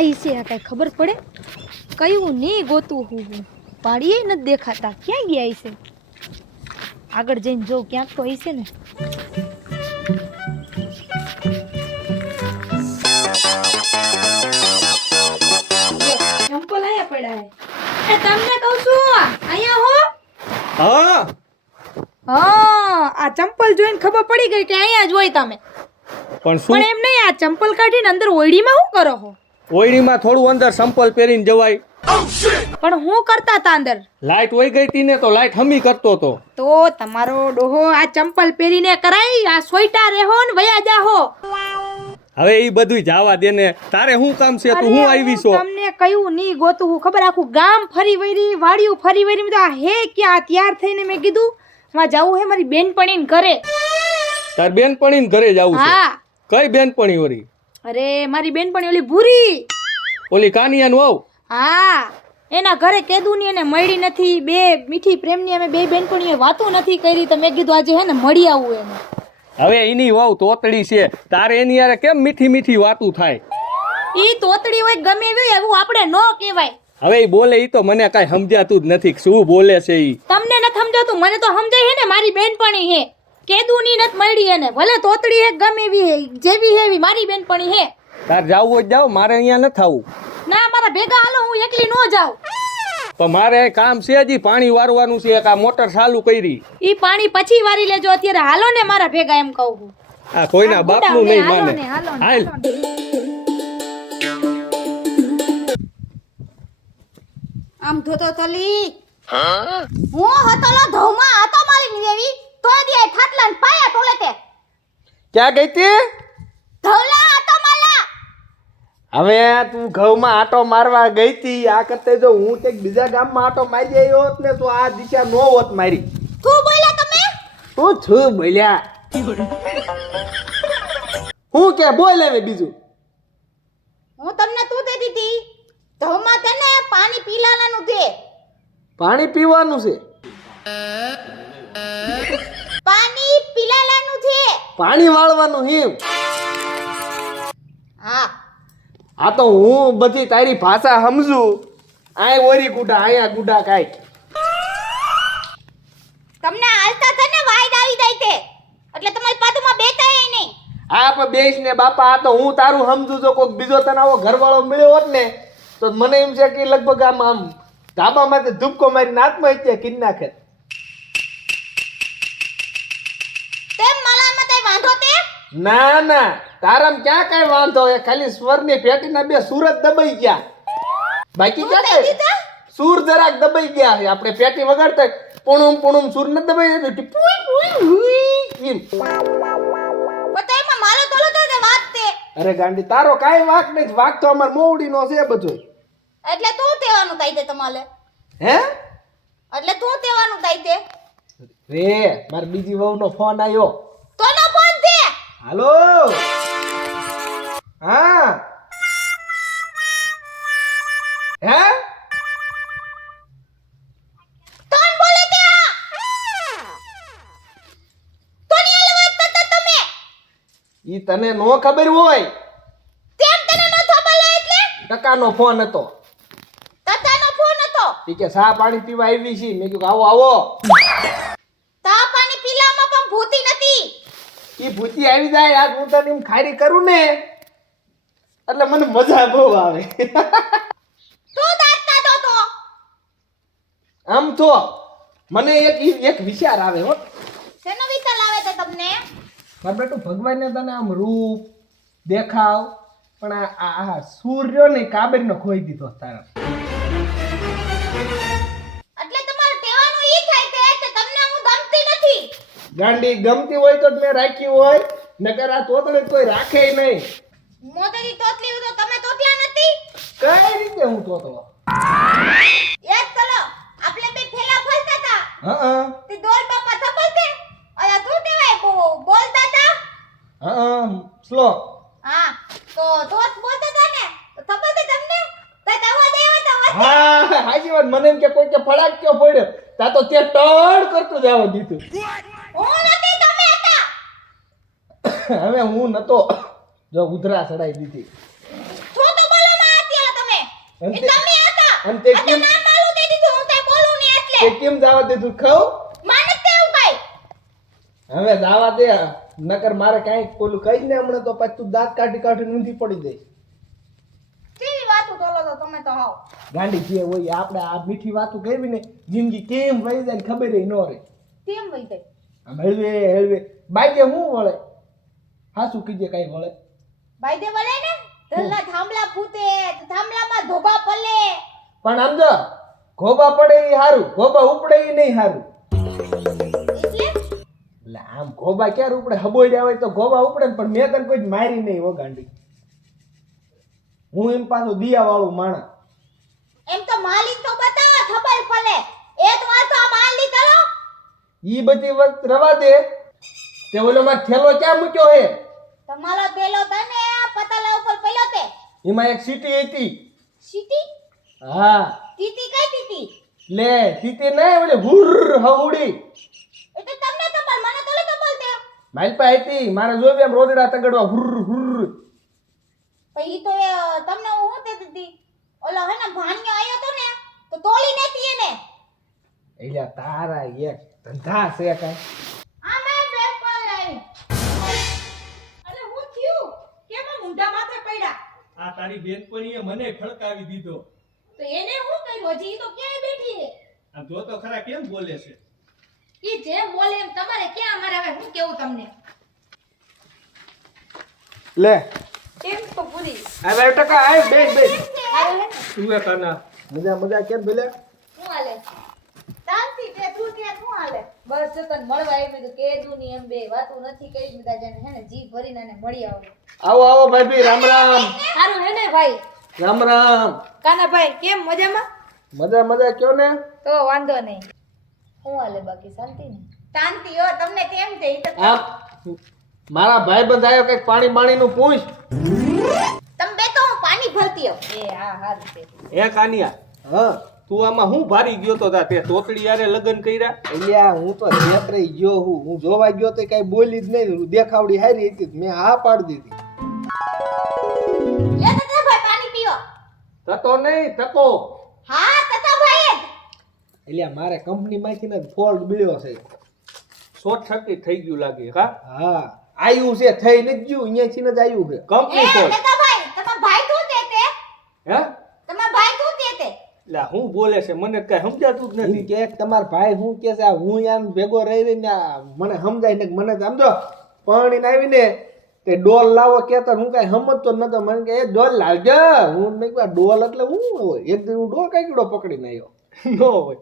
આવી છે આ કઈ ખબર પડે કયું નહીં ગોતું હું પાડીએ નથી દેખાતા ક્યાં ગયા છે આગળ જઈને જો ક્યાંક તો હશે ને ચંપલ આયા પડ્યા એ તમને કહું છું અહીંયા હો હા આ ચંપલ જોઈને ખબર પડી ગઈ કે અહીંયા જ હોય તમે પણ એમ નહીં આ ચંપલ કાઢીને અંદર ઓયડીમાં શું કરો છો ઓયડીમાં થોડું અંદર સંપલ પહેરીને જવાય પણ હું કરતા હતા અંદર લાઈટ વહી ગઈ હતી ને તો લાઈટ હમી કરતો તો તમારો ડોહો આ ચંપલ પહેરીને કરાય આ સોઈટા રહેવો ને વયા જાહો હવે ઈ બધું જવા દે ને તારે શું કામ છે તું હું આવી છો તમને કયું નહીં ગોતું હું ખબર આખું ગામ ફરી વરી વાડિયું ફરી વરી મેં તો હે ક્યાં તૈયાર થઈને મેં કીધું માં જાવું હે મારી બેનપણીને ઘરે તાર બેનપણીને ઘરે જાવું છે હા કઈ બેનપણી વરી અરે મારી બેનપણી ઓલી ભૂરી ઓલી કાનિયાનું આવ હા એના ઘરે કેદુની એને મળી નથી બે મીઠી પ્રેમની અમે બે બેનપણીએ વાતો નથી કરી તો મેં કીધું આજે હે ને મળી આવું એને હવે એની વહુ તોતડી છે તારે એની યારે કેમ મીઠી મીઠી વાતું થાય ઈ તોતડી હોય ગમે એવી એવું આપણે નો કહેવાય હવે ઈ બોલે ઈ તો મને કાઈ સમજાતું જ નથી શું બોલે છે ઈ તમને ન સમજાતું મને તો સમજાય હે ને મારી બેનપણી હે કેદુની નત મળી એને ભલે તોતડી હે ગમે એવી હે જેવી હે એવી મારી બેનપણી હે તાર જાવું હોય જાવ મારે અહીંયા ન થાવું ના મારા ભેગા હાલો હું એકલી નો જાઉં પણ મારે કામ છે હજી પાણી વારવાનું છે એક આ મોટર ચાલુ કરી ઈ પાણી પછી વારી લેજો અત્યારે હાલો ને મારા ભેગા એમ કહું છું આ કોઈના બાપનું નહીં માને હાલ આમ ધોતો તલી હું હતોલો ધોમાં આતો મારી દેવી તો દે થાટલાન પાયા તોલે તે ક્યાં ગઈ તી ધોલા આતો માલા હવે તું ઘઉંમાં આટો મારવા ગઈ તી આ કરતે જો હું કે બીજા ગામમાં આટો મારી આવ્યો હોત ને તો આ દિશા નો હોત મારી તું બોલ્યા તમે હું છું બોલ્યા હું કે બોલ હવે બીજું હું તમને તું દે દીધી ધોમાં તેને પાણી પીલાલાનું દે પાણી પીવાનું છે પાણી પીલાલાનું છે પાણી વાળવાનું હિમ હા આ તો હું બધી તારી ભાષા સમજુ આય ઓરી ગુડા આયા ગુડા કાઈ તમને હાલતા છે ને વાઈડ આવી જાય તે એટલે તમારી પાદુમાં બેતાય નહીં આ પણ બેસ ને બાપા આ તો હું તારું સમજુ જો કોઈક બીજો તને આવો ઘરવાળો મળ્યો હોત ને તો મને એમ છે કે લગભગ આમ ધાબામાંથી ધૂપકો મારીને આત્મહત્યા કરી નાખે તેમ મલામાં તે વાંધો તે ના ના તારામ ક્યાં કઈ વાંધો હે ખાલી સ્વરની પેટીના બે સુરત દબાઈ ગયા બાકી ક્યાં કઈ સુર જરાક દબાઈ ગયા છે આપણે પેટી વગાડતા પૂણુમ પૂણુમ સુર ન દબાઈ જાય પૂઈ પૂઈ હુઈ એમ બતાઈમાં મારો તોલો તો વાત તે અરે ગાંડી તારો કાઈ વાક નહીં વાક તો અમાર મોવડીનો છે બધો એટલે તું તેવાનું થાય તે તમારે હે એટલે તું તેવાનું થાય તે રે માર બીજી વહુનો ફોન આવ્યો તો નો ફોન દે હાલો હા હે તોન બોલે તે તોની આલે વાત કરતા તમે ઈ તને નો ખબર હોય તેમ તને નો ખબર એટલે ટકાનો ફોન હતો તાતાનો ફોન હતો ઈ કે સા પાણી પીવા આવી છી મેં કીધું આવો આવો તા પાણી પીલામાં પણ ભૂતી નથી ઈ ભૂતી આવી જાય આજ હું તને એમ ખારી કરું ને એટલે મને મજા બહુ આવે તું દાંત કાઢો તો આમ તો મને એક વિચાર આવે હો શેનો વિચાર લાવે છે તમને માર બેટું ભગવાનને તને આમ રૂપ દેખાવ પણ આ સૂર્ય ને કાબરનો ખોઈ દીધો તારા એટલે તમારું કહેવાનું ઈ થાય છે કે તમને હું ગમતી નથી ગાંડી ગમતી હોય તો જ મેં રાખી હોય નકર આ તોતડે કોઈ રાખે નહીં મોતેથી તોતલી તો તમે તોતલા નથી કઈ રીતે હું તોતડો એક ચલો આપણે બે ફેલા ફલતા હતા હા તે દોલ બાપા થપલતે અયા તું તેવાય બોલતા હતા હા સ્લો હા તો તોત બોલતા હતા ને તો થપલતે તમને તો દવા દેવા તો હા હાજી વાત મને એમ કે કોઈ કે ફડાક ક્યો પડ્યો તા તો તે ટળ કરતું જવા દીધું હું નથી તમે હતા હવે હું નતો જો ઉધરા ચડાઈ દીધી તો બોલો માં અને એ તમે હતા અને તે આ તો કેમ નામ માલું દઈ દીધું હું કાંઈ બોલું નહીં એટલે તે કેમ જવા દીધું ખાવ માને જ તેવું કાંઈ હવે જવા દે નકર મારે કાંઈ પેલું કઈ ને હમણાં તો પછી તું દાંત કાઢી કાઢીને ઊંધી પડી જાય કેવી વાતો બોલો તો તમે તો હાવ ગાંડી જે હોય આપણે આ મીઠી વાતો કરવી ને જિંદગી કેમ વહી જાય ખબર ન રહે કેમ વઈ જાય આમ હળવે હળવે બાઈ હું વળે હાસું કીજે કઈ વળે ભાઈ દે વળે ને ધલના થાંભલા ફૂટે થાંભલામાં ધોબા પલે પણ આમ જો ઘોબા પડે એ હારું ઘોબા ઉપડે એ નહીં હારું એટલે એટલે આમ ઘોબા ક્યારે ઉપડે હબોડ્યા હોય તો ઘોબા ઉપડે ને પણ મેં તને કોઈ મારી નહીં હો ગાંડી હું એમ પાછો દિયા વાળું માણા એમ તો માલિક તો બતાવો ખબર પડે એક વાર તો આ માલિક કરો ઈ બધી વખત રવા દે તે ઓલો માં થેલો ક્યાં મૂક્યો હે તમારો પેલો તને પતાલા ઉપર પેલો તે એમાં એક સીટી હતી સીટી હા તીતી કઈ તીતી લે સીટી નહીં ઓલે હુર હવડી એટલે તમને તો પણ મને તો તો બોલતે મારી પાસે હતી મારે જોઈ એમ રોદડા તગડવા હુર હુર પછી તો તમને હું તે દીધી ઓલો હે ને ભાણિયો આયો તો ને તો તોડી નતી એને એટલે તારા એક ધંધા છે કાંઈ આ મેં બેન પર આવી અરે હું થયું કેમ મુંડા માથે પડ્યા આ તારી બેનપણીએ મને ખડકાવી દીધો. તો એને હું કર્યું હજી ઈ તો ક્યાંય બેઠી છે આ જો તો ખરા કેમ બોલે છે. ઈ જેમ બોલે એમ તમારે ક્યાં અમારે હવે હું કેવું તમને લે કેમ તો પૂરી આ 2% આય બેસ બેસ હારું હે તું એ કાના મજા મજા કેમ ભલે હું હાલે શાંતિ તે તું ત્યાં શું હાલે બસ જો તને મળવા આવી તો કેદું ની એમ બે વાતો નથી કરી બધા જણ હે ને જીભ ભરીને આને મળી આવો આવો આવો ભાઈ રામ રામ સારું હે ને ભાઈ રામ રામ કાનાભાઈ કેમ મજામાં મજા મજા કયો ને તો વાંધો નહીં હું હાલે બાકી શાંતિ ને શાંતિ હો તમને કેમ છે ઈ તો આ મારા ભાઈબંધ આવ્યો કઈક પાણી બાણીનું પૂછ તમે બે તો હું પાણી ભરતી હો એ હા હારું છે એ કાનિયા હા તું આમાં હું ભારી ગયો તો તા તે તોતડી યારે લગન કર્યા. એલિયા હું તો નેત્રઈ ગયો હું જોવા ગયો તો કઈ બોલી જ નહીં દેખાવડી હારી હતી મેં હા પાડી દીધી લે તતા ભાઈ પાણી પીઓ તતો નહીં તકો. હા તતા ભાઈ એલિયા મારે કંપની માંથી ને ફોલ્ટ મળ્યો છે શોર્ટ સર્કિટ થઈ ગયું લાગે. હા હા આયુ છે થઈ નથી ગયું અહીંયાથી જ આયુ છે કંપની એ ફોલ્ટ. તતા ભાઈ તમાર ભાઈ તું તે હે તમાર ભાઈ તું તે લા હું બોલે છે મને કઈ સમજાતું જ એમ નથી. કે તમાર ભાઈ હું કે છે આ હું યાર ભેગો રહી રહીને આ મને સમજાય ને મને તો સમજો પાણી આવીને કે ડોલ લાવો કેતા હું કઈ સમજતો નતો મને કે એ ડોલ લાવજો હું મેં કીધું ડોલ એટલે હું હોય એક દિન હું ડોલ કઈકડો પકડીને આવ્યો નો હોય.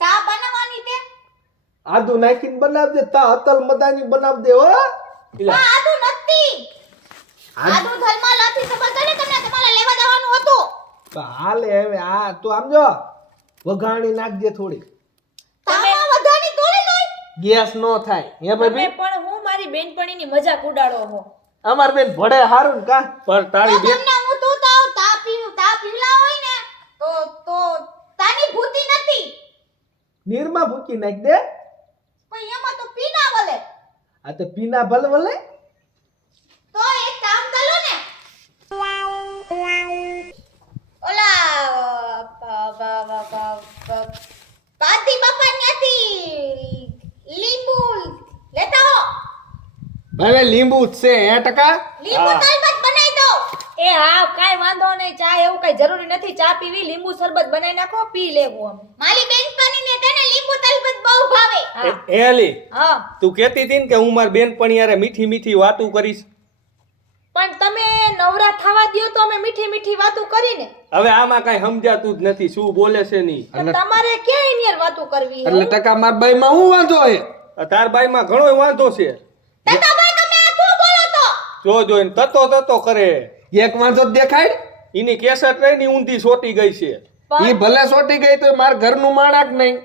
ચા બનાવવાની તે આદુ નાખીને બનાવજે તા અતલ મદાની બનાવજે હો એલા હા આદુ નથી આદુ ધલમાં લાથી ખબર કરે તમને તમારે લેવા જવાનું હતું તો હાલે હવે આ તું આમ જો વઘાણી નાખજે થોડી તામાં વધાની તોડી લઈ ગેસ નો થાય હે તમે ભાઈ પણ હું મારી બેનપણીની મજાક ઉડાડો હો અમાર બેન ભડે હારું ને કા પણ તારી બેન તમને હું તું તો તા પીવલા હોય ને તો તાની ભૂતી નથી નીરમાં ભૂકી નાખ દે પણ એમાં તો પીના વલે આ તો પીના ભલ વલે તો એક કામ કરો ને ઓલા પાતી બાપા ન્યાથી લીંબુ લેતા હો ભલે લીંબુ જ છે 1% લીંબુ હા. તલબત બનાવી દો એ હા કાઈ વાંધો નહીં ચા એવું કઈ જરૂરી નથી ચા પીવી લીંબુ શરબત બનાવી નાખો પી લેવું અમે મારી બેનપણી ને તેને લીંબુ તલબત બહુ ભાવે હા એલી હા તું કહેતી હતી ને કે હું મારી બેનપણી યારે મીઠી મીઠી વાતું કરીશ. પણ તમે નવરા થવા દ્યો તો અમે મીઠી મીઠી વાતો કરીને હવે આમાં કઈ સમજાતું જ નથી શું બોલે છે નહીં. પણ તમારે ક્યાં એની વાતો કરવી હે? એટલે ટકા માર બાઈ માં હું વાંધો હે તાર બાઈમાં ઘણો વાંધો છે. તતા ભાઈ તમે આ શું બોલો તો જો જોઈને તતો તતો કરે. એક વાંધો જ દેખાય એની કેસેટ રહી ની ઊંધી સોટી ગઈ છે. પણ ઈ ભલે સોટી ગઈ તો માર ઘરનું માણાક નહીં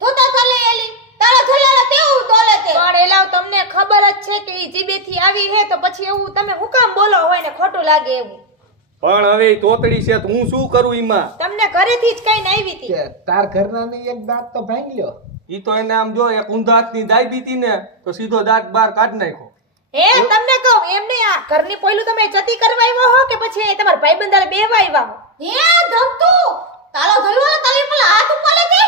તો થલે એલી તારો થલેલો તેવું તોલે તે પણ એલાવ તમને ખબર જ છે કે ઈ જીબેથી આવી હે તો પછી એવું તમે હું કામ બોલો હોય ને ખોટું લાગે એવું પણ હવે ઈ તોતડી છે તો હું શું કરું ઈમાં. તમને ઘરેથી જ કઈ આવી હતી કે તાર ઘરના ની એક દાંત તો ભાંગી લ્યો ઈ તો એને આમ જો એક ઊંધા હાથની દાઈ દીધી ને તો સીધો દાંત બહાર કાઢ નાખ્યો. હે તમને કહું એમને આ ઘરની પહેલું તમે જતી કરવા આવ્યો હો કે પછી તમારા ભાઈબંધારે બેવા આવ્યા હો? હે ધમતુ તાલો ધોઈવાળો તલી પેલા હાથ ઉપર લે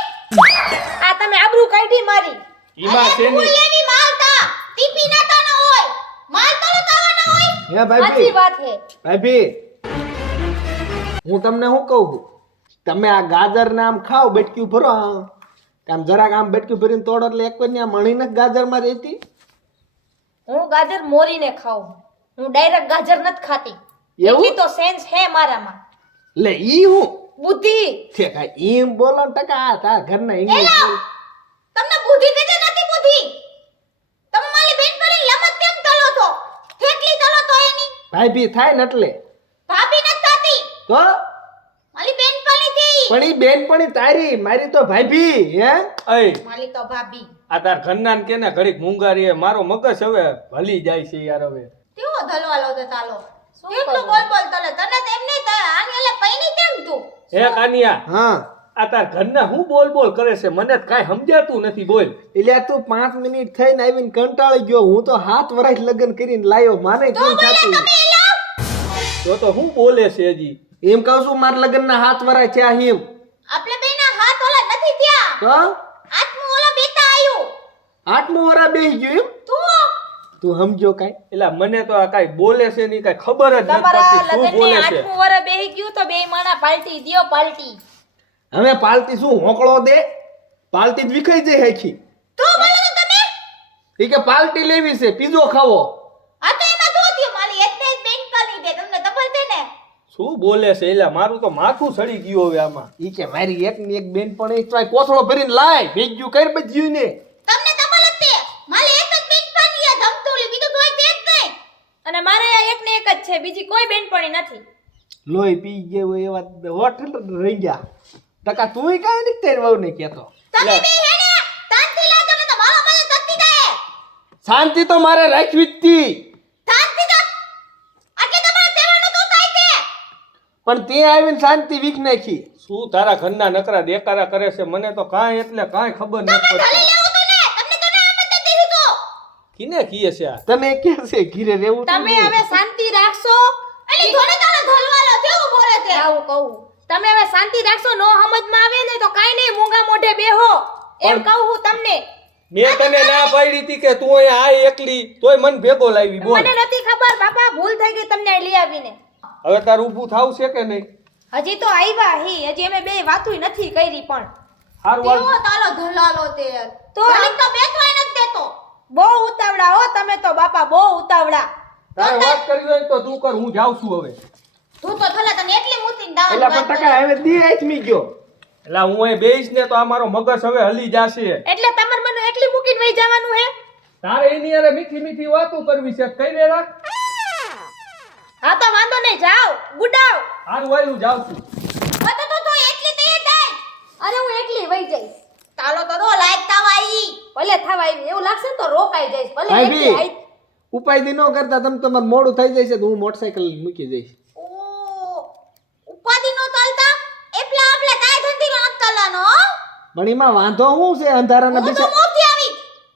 આ તમે આબરૂ કાઢી મારી. ઈમાં શેની લેવી માલતા ટીપી નાતા ન હોય માલતા નો તાવા ન હોય હે ભાઈ સાચી વાત છે. ભાઈ હું તમને શું કહું છું તમે આ ગાજર ને આમ ખાઓ બેટક્યું ભરો આમ જરાક આમ બેટક્યું ભરીને તોડો એટલે એક વાર ત્યાં મણીને ગાજર માં રહેતી હું ગાજર મોરીને ખાઉં, હું ડાયરેક્ટ ગાજર નથી ખાતી. એવું? એટલી તો સેન્સ હે મારામાં, લે ઈ હું બુદ્ધિ. ઠીક આ ઈમ બોલો ને ટકા તાર ઘરના ઇંગ્લિશ બોલ તમને બુદ્ધિ દેજે નથી બુદ્ધિ તમે મારી બેન પડી લમત કેમ તલો છો કેટલી તલો તો એની ભાઈ ભી થાય ને એટલે ભાભી ન થાતી તો મારી બેન પડી થી પણ ઈ બેનપણી તારી મારી તો ભાઈ ભી હે અય મારી તો ભાભી આ તાર ઘરના ને કેને ઘડીક મૂંગારી મારો મગજ હવે ભલી જાય છે યાર હવે કેવો ધલવાલો તે તાલો કેટલો બોલ બોલ તલે તને તો એમને આની એટલે પૈની કેમ તું હે કાનિયા હા આ તાર ઘરના હું બોલ બોલ કરે છે મને તો કાંઈ સમજાતું નથી બોલ એટલે તું 5 મિનિટ થઈને આવીને કંટાળી ગયો હું તો 7 વર્ષ લગ્ન કરીને લાયો માને કેમ થાતું તો હું બોલે છે હજી એમ કહું છું મારા લગ્નના 7 વર્ષ થયા એમ આપણે બેના હાથ ઓલા નથી થયા તો આત્મો ઓલા બેટા આયો 8મું વરા બેહી ગયું એમ તું સમજો કાઈ એટલે મને તો આ કાંઈ બોલે છે નહીં કાંઈ ખબર જ નથી તમારા પડતી શું બોલે લગ્નને છે 8મું વરસ બેહી ગયું તો બે માણા પાર્ટી દ્યો પાર્ટી. હવે પાલતી શું હોકળો દે પાલતી જ વિખાઈ જાય હેખી તો બોલો તો તમે ઈ કે પાલટી લેવી છે પીઝો ખાવો આ તો એમાં તો થયું મારી એક ને એક બેન કરી દે તમને ખબર છે ને શું બોલે છે એટલે મારું તો માથું સડી ગયું હવે આમાં ઈ કે મારી એક ની એક બેન પણ એક ટ્રાય કોથળો ભરીને લાય ભેગ્યું કરી બજ્યું ને તમને ખબર જ છે મારી એક જ બેન કરી આ ધમતુલી બીજું કોઈ તે જ નહીં અને મારે આ એક ને એક જ છે, બીજી કોઈ બેનપણી નથી. લોહી પી ગયો એવા હોટલ રહી ગયા ટકા તુંય કાઈ નથી તારી વહુ ને કહેતો તમે બે હેને તાંતી લાજો ને તો મારો મને તકતી જાય શાંતિ તો મારે રાખવી જ તી તાંતી તો આટલે તમારે તહેવારનો તો થાય છે પણ ત્યાં આવીને શાંતિ વીખ નાખી શું તારા ઘરના નકરા દેકારા કરે છે મને તો કાંઈ એટલે કાંઈ ખબર નથી તમે પડતી ધલી લેવું તો ને તમને તો ના આમંત્રણ દીધું તો કિને કીએ છે આ તમે કે છે ઘીરે રહેવું તો તમે નહીં. હવે શાંતિ રાખશો. અલી ધોને તારો ધલવાલો કેવું બોલે છે આવું કહું, તમે હવે શાંતિ રાખશો. નો સમજમાં આવે ને તો કાઈ નહીં, મૂંગા મોઢે બેહો એમ કહું હું તમને. મેં તને ના પાડી હતી કે તું અહીંયા આય એકલી તોય મન ભેગો લાવી બોલ મને નથી ખબર બાપા, ભૂલ થઈ ગઈ તમને અહીં લઈ આવીને. હવે તાર ઊભું થાવ છે કે નહીં હજી તો આવ્યા હી, હજી અમે બે વાતુંય નથી કરી પણ હારું કેવો હાલ. તાલો ધલાલો તે તો ઘડીક તો બેઠવાય નથી દેતો બહુ ઉતાવળા હો તમે તો બાપા, બહુ ઉતાવળા. તારે વાત કરવી હોય તો તું કર હું જાઉં છું હવે તું તો થલા તને એટલી મૂતીને દાવા એટલે પણ ટકા હવે દી આચમી ગયો એટલે હું અહીં બેહીશ ને તો આ મારો મગજ હવે હલી જાશે એટલે તમારે મને એકલી મૂકીને વહી જવાનું હે? તારે એની હારે મીઠી મીઠી વાતો કરવી છે કઈ રે રાખ હા તો વાંધો નહીં, જાઓ ગુડાવ. હારું હાલ હું જાઉં છું તો એટલી તે થાય અરે હું એકલી વહી જઈશ. તાલો તો રો લાયક તાવાઈ ભલે થવા આવી એવું લાગશે ને તો રોકાઈ જઈશ. ભલે ભાઈ એકલી બી. આઈ. ઉપાય દી ન કરતા તમે તમારે મોડું થઈ જશે તો હું મોટરસાઇકલ મૂકી જઈશ ઓ ઉપાધિ નો ચાલતા એટલા આપણે કાય ધંધી નો ચાલવાનો પણ એમાં વાંધો શું છે અંધારાના હું તો બેસા મોતી આવી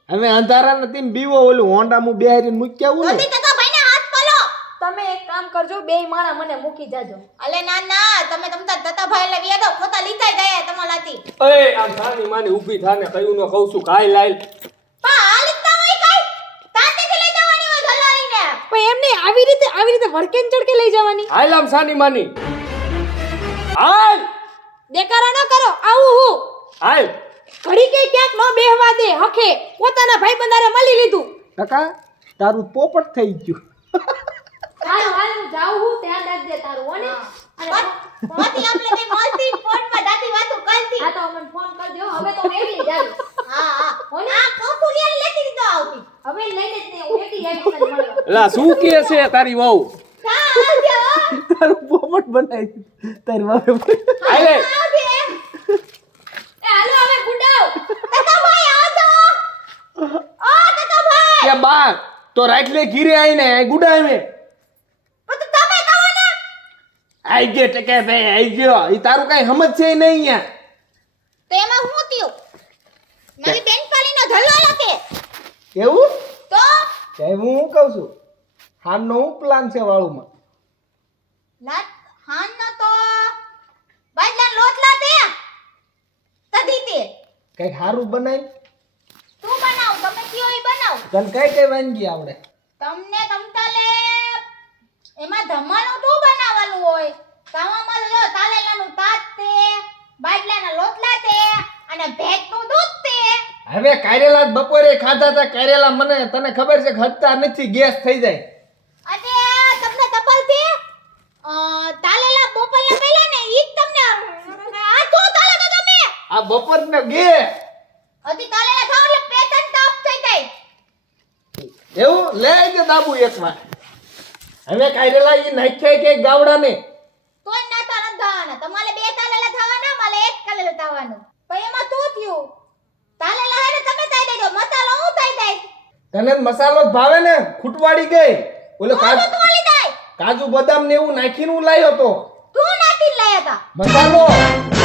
હવે અંધારાના તેમ બીવો ઓલું હોન્ડા હું બેહારીને મૂકી આવું ને જલ્દી તો ભાઈને હાથ પલો તમે એક કામ કરજો, બેય માણા મને મૂકી જાજો. અલે ના ના તમે તમતા દત્તા ભાઈ એટલે વિયાદો ખોટા લીધાઈ ગયા તમારાથી એ આમ થાની માની ઊભી થાને કયું ન કહું છું કાઈ લાઈલ પા હાલતા હોય કાઈ તાતેથી લઈ જવાની હોય ગલારીને પણ એમને આવી રીતે વળકેન ચડકે લઈ જવાની. હાલ આમ સાની માની હાલ દેકારા ન કરો, આવું હું હાલ ઘડી કે ક્યાંક ન બેહવા દે. હખે પોતાના ભાઈ બંધારે મળી લીધું. ટકા તારું પોપટ થઈ ગયું હાલ હાલ હું જાઉં હું, ધ્યાન રાખજે તારું હો ને. અને મોતી આપણે બે મળતી ફોન પર દાતી વાતો કરતી હા તો મને ફોન કરજો, હવે તો હું એકલી જાઉં. હા હા આ કોકુલિયન લેતી દીધો આવતી હવે લઈને જ નહીં, હું એકલી આવીશ તને મળવા. એલા શું કહે છે તારી વહુ હા આવજો તારું પોપટ બનાવી દીધું. તારી વાવે હાલે આવજે એ હાલો હવે ગુડાવ. દત્તા ભાઈ આવજો ઓ દત્તા ભાઈ કે બા તો રાખ લે ઘીરે આઈને ગુડાવે પણ તમે કહો ને આઈ ગયો ટકે ભાઈ આઈ ગયો ઈ તારું કઈ સમજ છે નહીં અહીંયા તો એમાં હું થયું મારી બેનપાણીનો ધલવાલો કે એવું તો સાહેબ હું શું કહું છું હાનનો હું પ્લાન છે વાળુમાં લાટ હાન ન તો બાજલા લોટલા તે તદી તે કઈક સારું બનાવી તું બનાવ તમે કયો ઈ બનાવ તને કઈ વાનગી આવડે તમને તમતાલે એમાં ધમાનું તું બનાવવાનું હોય તાવામાં જો તાલેલાનું તાત તે બાજલાના લોટલા તે અને ભેંસનું દૂધ તે હવે કારેલા જ બપોરે ખાધા હતા કારેલા મને તને ખબર છે કે હટતા નથી ગેસ થઈ જાય અને તમને તપલ તે તાલેલા બોપલના પહેલા ને ઈ જ તમને આ તો તાલે તો તમે આ બપોર ને ગે અધી તાલેલા ખાવ એટલે પેટન તાપ થઈ જાય એવું લઈ આવજે દાબુ એકવાર હવે કારેલા ઈ નાખ્યા કે ગાવડા ને તોય નાતા ન થવાના તમારે બે તાલેલા થવાના મારે એક તાલેલા થવાનું પણ એમાં તું થયું તાલેલા હેને તમે તાઈ દેજો મસાલો હું તાઈ દઈ તને મસાલો જ ભાવે ને ખૂટવાડી ગઈ ઓલો કાજુ તો વાલી દઈ કાજુ બદામ ને એવું નાખીને હું લાયો તો તું નાતી લાયા તા મસાલો